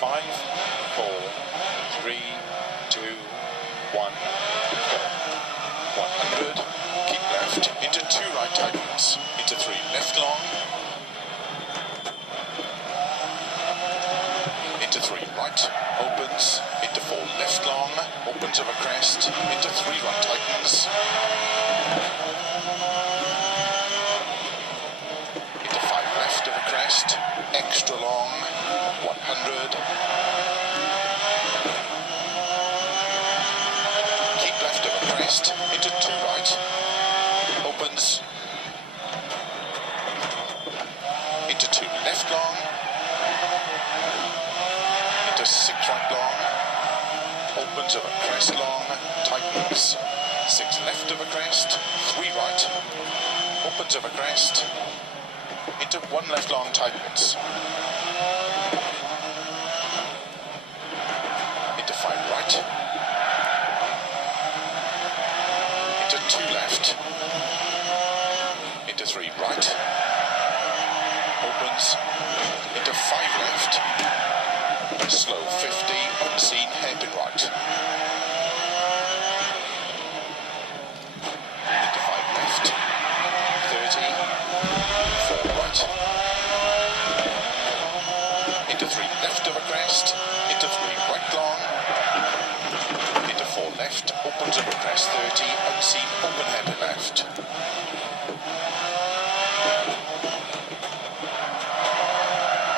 5, 4, 3, 2, 1, go. 100, keep left, into 2 right tightens, into 3 left long, into 3 right, opens, into 4 left long, opens over crest, into 3 right tightens, into 5 left over crest, extra long, 100, keep left over crest, into 2 right, opens, into 2 left long, into 6 right long, opens over crest long, tightens, 6 left over crest, 3 right, opens over crest, into 1 left long, tightens, into 5 right, into 2 left, into 3 right, opens, into 5 left, slow 50, unseen, hairpin right, into 5 left, 30, 4 right, into 3 left over crest, into 3 right long, into 4 left, opens over crest 30, unseen, open hairpin left,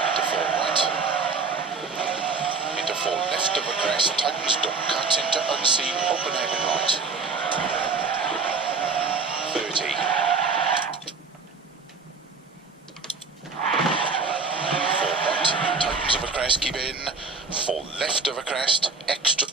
into 4 right, into 4 left over crest, tightens, don't cut, into unseen, open hairpin right, 30, 4 right, tightens over crest, keep in, 4 left over crest, extra